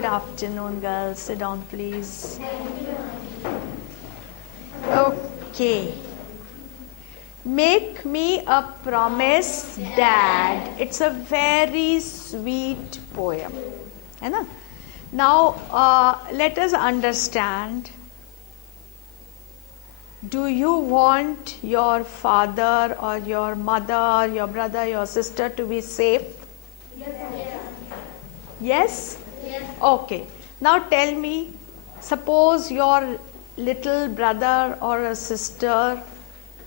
Good afternoon, girls. Sit down, please. Okay. Make me a promise, Dad. It's a very sweet poem. है ना? Now, let us understand. Do you want your father or your mother, your brother, your sister to be safe? Yes? Yes? Okay. Now tell me, suppose your little brother or a sister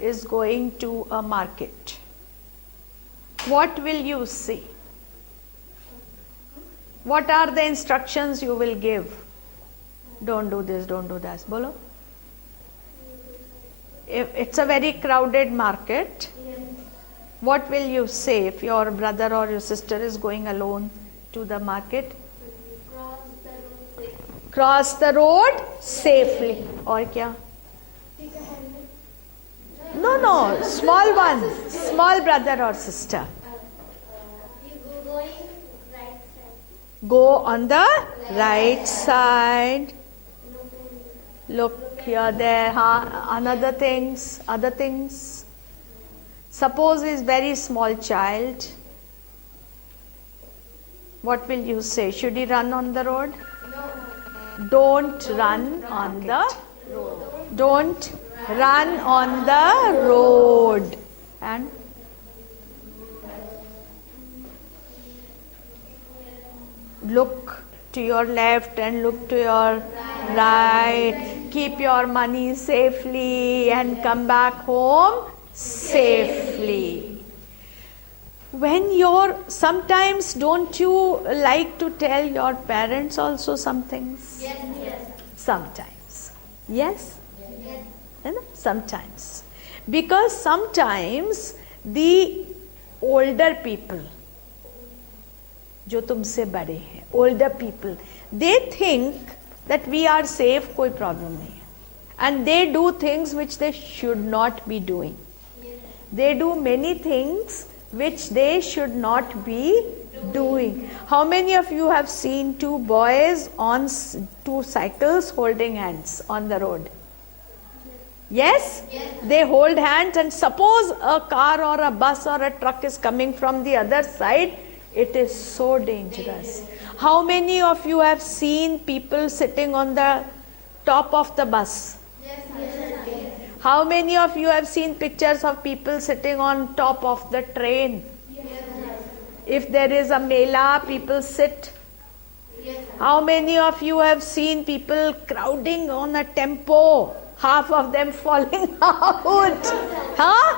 is going to a market. What will you say? What are the instructions you will give? Don't do this, don't do that. Bolo? If it's a very crowded market, what will you say if your brother or your sister is going alone to the market? Cross the road safely. Or kya? No, small one. Small brother or sister. Go on the right side. Look here, there, other things. Suppose is very small child. What will you say? Should he run on the road? No. Don't run on the road. Don't run on the road. And look to your left and look to your right. Keep your money safely and come back home safely. Sometimes don't you like to tell your parents also some things? Yes. Sometimes. Yes? Yes. Sometimes. Because sometimes the older people, जो तुमसे बड़े हैं, older people, they think that we are safe, कोई problem नहीं है. And they do things which they should not be doing. They do many things which they should not be doing. How many of you have seen two boys on two cycles holding hands on the road? Yes? They hold hands, and suppose a car or a bus or a truck is coming from the other side, it is so dangerous. How many of you have seen people sitting on the top of the bus? How many of you have seen pictures of people sitting on top of the train? If there is a mela, people sit. How many of you have seen people crowding on a tempo, half of them falling out? Huh?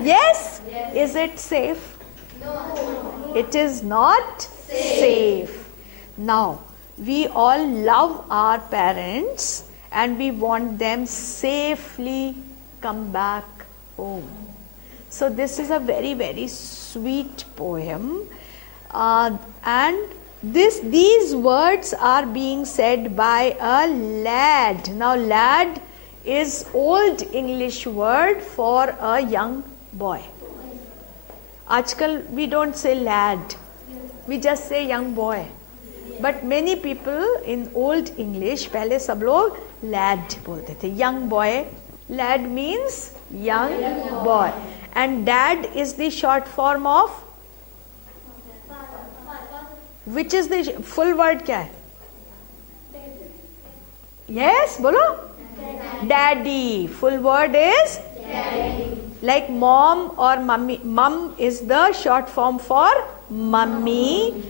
Yes? Is it safe? No. It is not safe. Now, we all love our parents and we want them safely come back home. So this is a very, very sweet poem, and these words are being said by a lad. Now lad is old English word for a young boy. Aajkal we don't say lad, we just say young boy. But many people in old English, पहले सब लोग lad बोलते थे, young boy. Lad means young boy. And dad is the short form of, which is the full word क्या है? Yes, बोलो. Daddy. Full word is daddy. Like mom or mummy. Mum is the short form for mummy,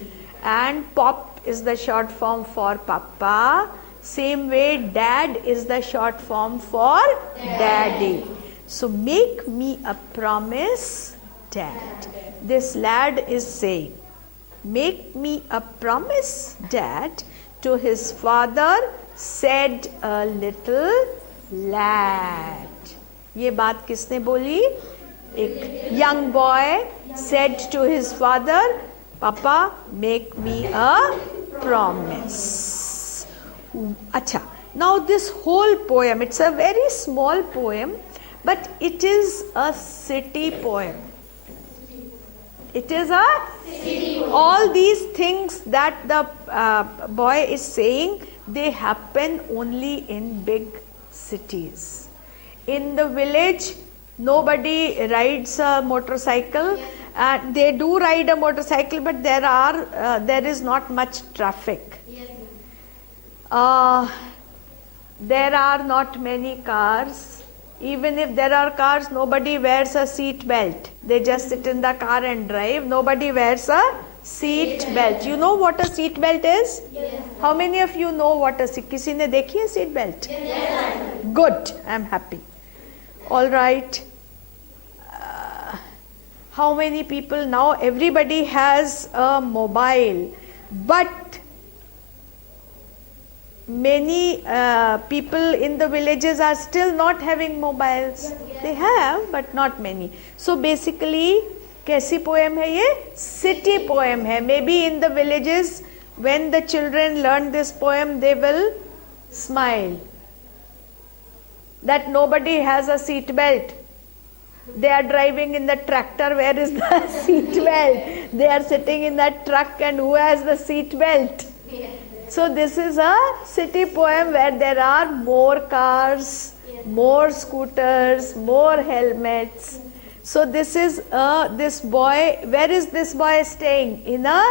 and pop is the short form for papa. Same way, dad is the short form for daddy. So make me a promise, Dad. This lad is saying, make me a promise, Dad. To his father said a little lad. ये बात किसने बोली? एक young boy said to his father, Papa, make me a promise. Acha. Now this whole poem, it's a very small poem, but it is a city poem. It is a city. All these things that the boy is saying they happen only in big cities. In the village, nobody rides a motorcycle. They do ride a motorcycle, but there is not much traffic. There are not many cars. Even if there are cars, nobody wears a seat belt. They just sit in the car and drive. Nobody wears a seat belt. You know what a seat belt is? Yes. How many of you know what a seat? किसी ने देखी है seat belt? Yes. Good. I am happy. All right. How many people now? Everybody has a mobile, but many people in the villages are still not having mobiles. They have, but not many. So basically, कैसी poem है ये? City poem है. Maybe in the villages, when the children learn this poem, they will smile. That nobody has a seat belt. They are driving in the tractor. Where is the seat belt? They are sitting in that truck, and who has the seat belt? So this is a city poem where there are more cars, more scooters, more helmets. So this is this boy. Where is this boy staying? In a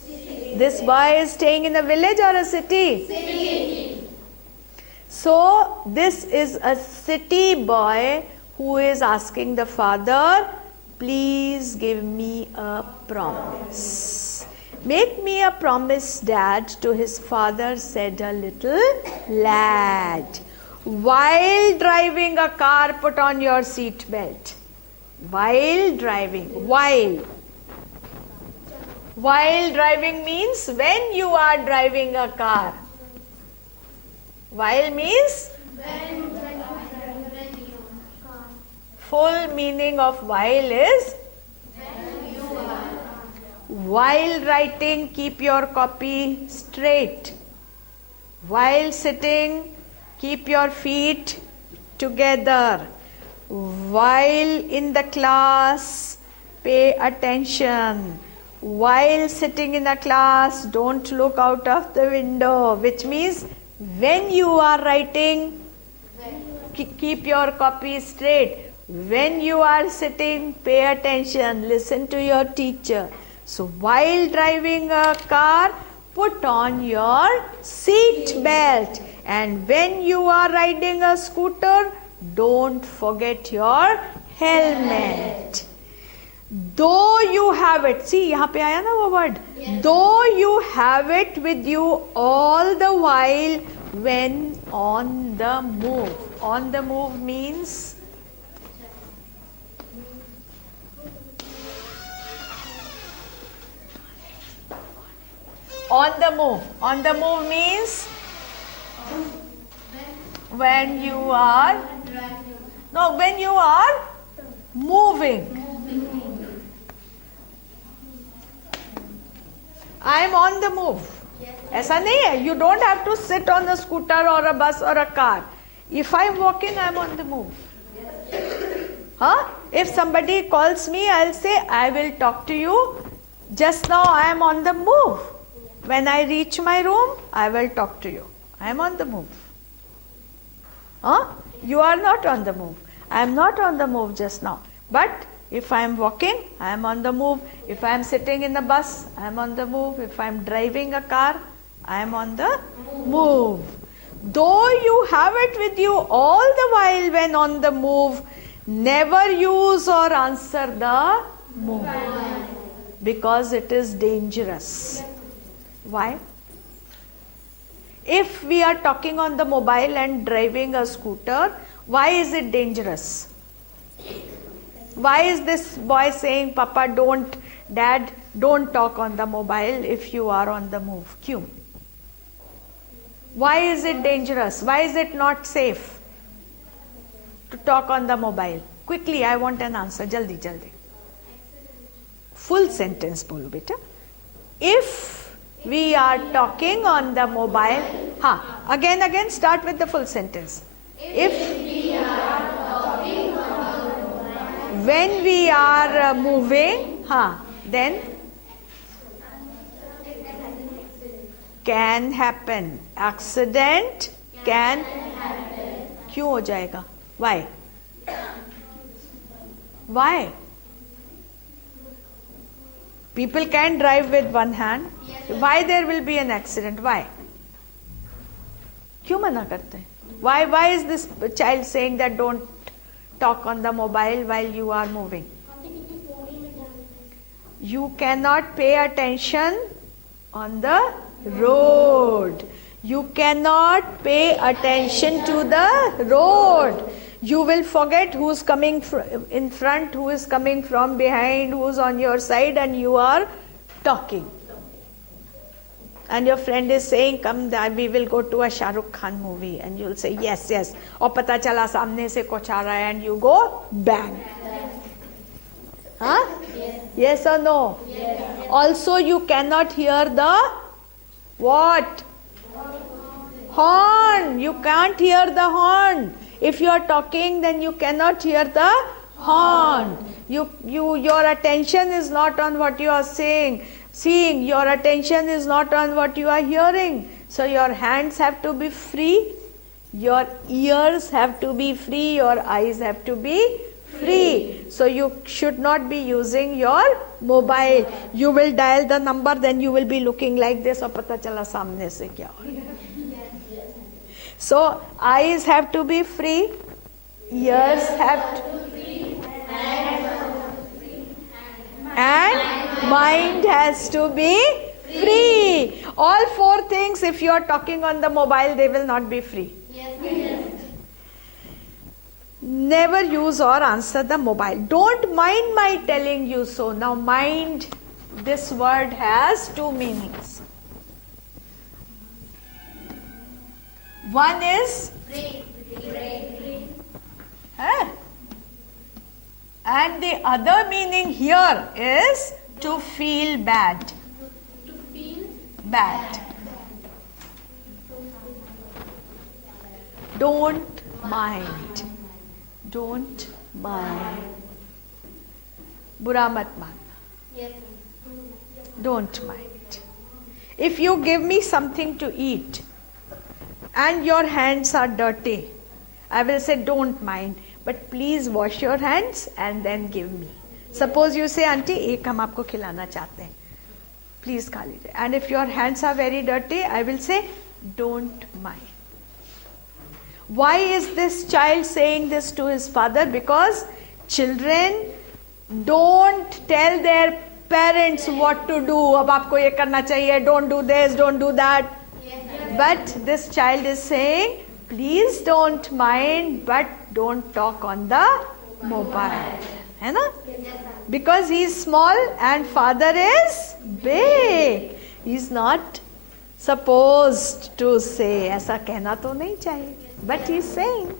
city. This boy is staying in a village or a city? City. So this is a city boy who is asking the father, please give me a promise. Make me a promise, Dad, to his father, said a little lad. While driving a car, put on your seat belt. While driving. While driving means when you are driving a car. While means? Full meaning of while is? While writing, keep your copy straight. While sitting, keep your feet together. While in the class, pay attention. While sitting in a class, don't look out of the window, which means when you are writing, keep your copy straight. When you are sitting, pay attention, listen to your teacher. So while driving a car, put on your seat belt. And when you are riding a scooter, don't forget your helmet. Though you have it, see यहाँ पे आया ना वो word. Though you have it with you all the while when on the move. On the move means on the move. On the move means when you are when you are moving. I am on the move. ऐसा नहीं है. You don't have to sit on a scooter or a bus or a car. If I am walking, I am on the move. Huh? If somebody calls me, I'll say, I will talk to you. Just now I am on the move. When I reach my room, I will talk to you. I am on the move. Huh? You are not on the move. I am not on the move just now. But if I am walking, I am on the move. If I am sitting in a bus, I am on the move. If I am driving a car, I am on the move. Though you have it with you all the while when on the move, never use or answer the move. Because it is dangerous. Why? If we are talking on the mobile and driving a scooter, why is it dangerous? Why is this boy saying, Papa, Dad, don't talk on the mobile if you are on the move? Kyun? Why is it dangerous? Why is it not safe to talk on the mobile? Quickly, I want an answer. Jaldi, jaldi. Full sentence bolo beta. If we are talking on the mobile, again, start with the full sentence. If we are talking on the mobile, when we are moving, then can happen. Accident can क्यों हो जाएगा? Why? Why? People can drive with one hand. Why there will be an accident? Why? क्यों मना करते हैं? Why is this child saying that don't talk on the mobile while you are moving? You cannot pay attention on the road. You cannot pay attention to the road. You will forget who's coming in front, who is coming from behind, who's on your side, and you are talking. And your friend is saying, come, we will go to a Shah Rukh Khan movie. And you'll say, yes, yes. और पता चला सामने से कुछ आ रहा है, and you go bang. Huh? Yes or no? Yes. Also, you cannot hear the what? Horn. You can't hear the horn. If you are talking, then you cannot hear the horn. Your attention is not on what you are saying. Seeing, your attention is not on what you are hearing. So your hands have to be free, your ears have to be free, your eyes have to be free. So you should not be using your mobile. You will dial the number, then you will be looking like this, और पता चला सामने से क्या हो रहा है. So eyes have to be free, ears have to be free, and mind has to be free. All four things, if you are talking on the mobile, they will not be free. Yes. Never use or answer the mobile. Don't mind my telling you so. Now mind, this word has two meanings. One is and the other meaning here is to feel bad. To feel bad. Don't mind. Don't mind. बुरा मत मानना. Don't mind. If you give me something to eat and your hands are dirty, I will say don't mind, but please wash your hands and then give me. Suppose you say, auntie, एक हम आपको खिलाना चाहते हैं, please खा लीजिए. And if your hands are very dirty, I will say don't mind. Why is this child saying this to his father? Because children don't tell their parents what to do. अब आपको ये करना चाहिए, don't do this, don't do that. But this child is saying, please don't mind, but don't talk on the mobile. है ना? Because he is small and father is big. He is not supposed to say, ऐसा कहना तो नहीं चाहिए. But he is saying,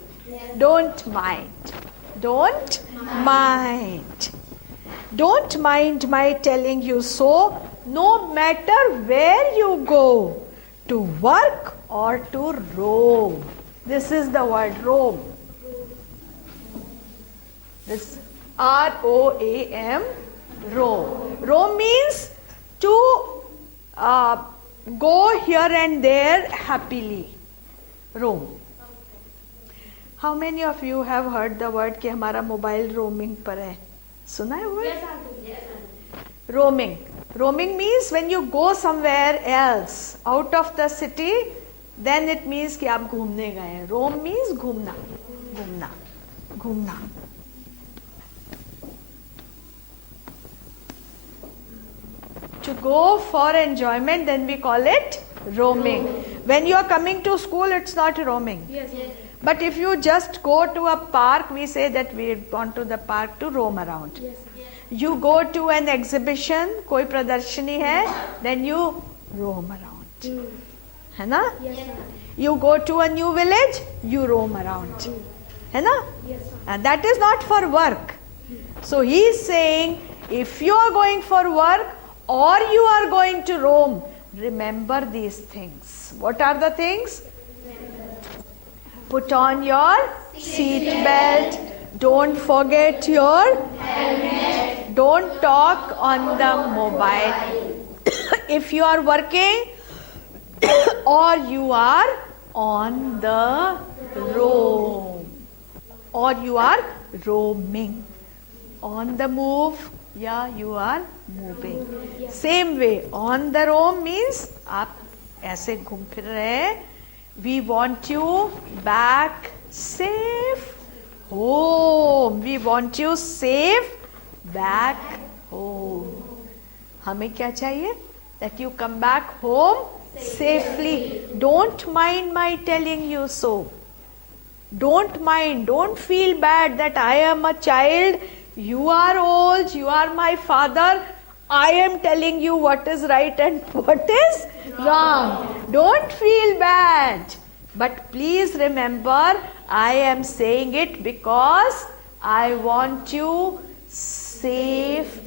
don't mind. Don't mind. Don't mind my telling you so, no matter where you go, to work or to roam. This is the word roam. This R-O-A-M, roam. Roam means to go here and there happily. Roam. How many of you have heard the word कि हमारा mobile roaming पर है? सुना है word? Roaming. Roaming means when you go somewhere else out of the city, then it means कि आप घूमने गए हैं. Roam means घूमना, घूमना, घूमना. To go for enjoyment, then we call it roaming. When you are coming to school, it's not roaming. Yes. But if you just go to a park, we say that we've gone to the park to roam around. Yes. You go to an exhibition, कोई प्रदर्शनी है, then you roam around. है ना? Yes, you go to a new village, you roam around. है ना? Yes, and that is not for work. So he is saying, if you are going for work or you are going to roam, remember these things. What are the things? Put on your seat belt. Don't forget your helmet. Don't talk on the mobile. If you are working, or you are on the roam, or you are roaming. On the move, yeah, you are moving. Same way, on the roam means आप ऐसे घूम फिर रहे. We want you back safe home. We want you safe back home. हमें क्या चाहिए? That you come back home safely. Don't mind my telling you so. Don't mind, don't feel bad that I am a child, you are old, you are my father. I am telling you what is right and what is wrong. Don't feel bad. But please remember, I am saying it because I want you safe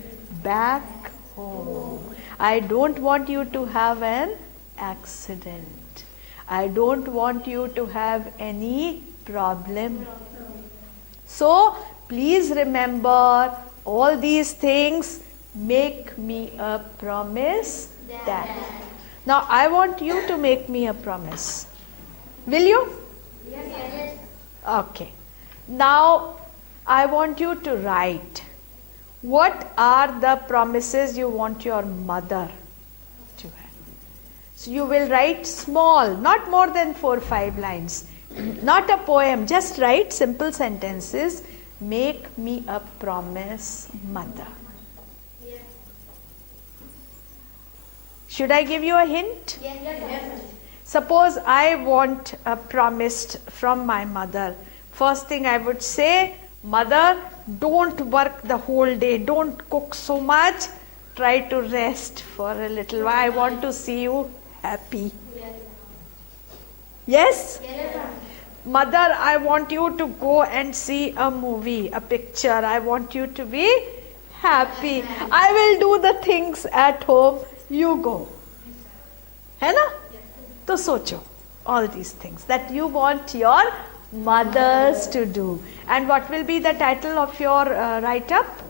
back home. I don't want you to have an accident. I don't want you to have any problem. So please remember all these things. Make me a promise that. Now I want you to make me a promise. Will you? Yes. Okay. Now I want you to write. What are the promises you want your mother to have? So you will write small, not more than 4 or 5 lines. Not a poem, just write simple sentences. Make me a promise, mother. Yes. Should I give you a hint? Yes. Suppose I want a promise from my mother. First thing I would say, mother, don't work the whole day. Don't cook so much. Try to rest for a little while. I want to see you happy. Yes? Yes. Mother, I want you to go and see a movie, a picture. I want you to be happy. I will do the things at home. You go. है ना? तो सोचो all these things that you want your mothers to do. And what will be the title of your write-up?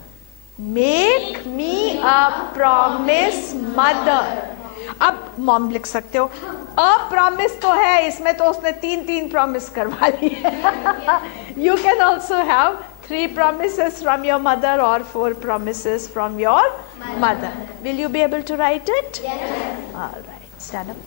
Make me a promise, mother. अब mom लिख सकते हो. A promise तो है इसमें, तो उसने 3 प्रॉमिस करवा ली है. You can also have 3 promises from your mother or 4 promises from your mother. Will you be able to write it? Yes. All right, stand up.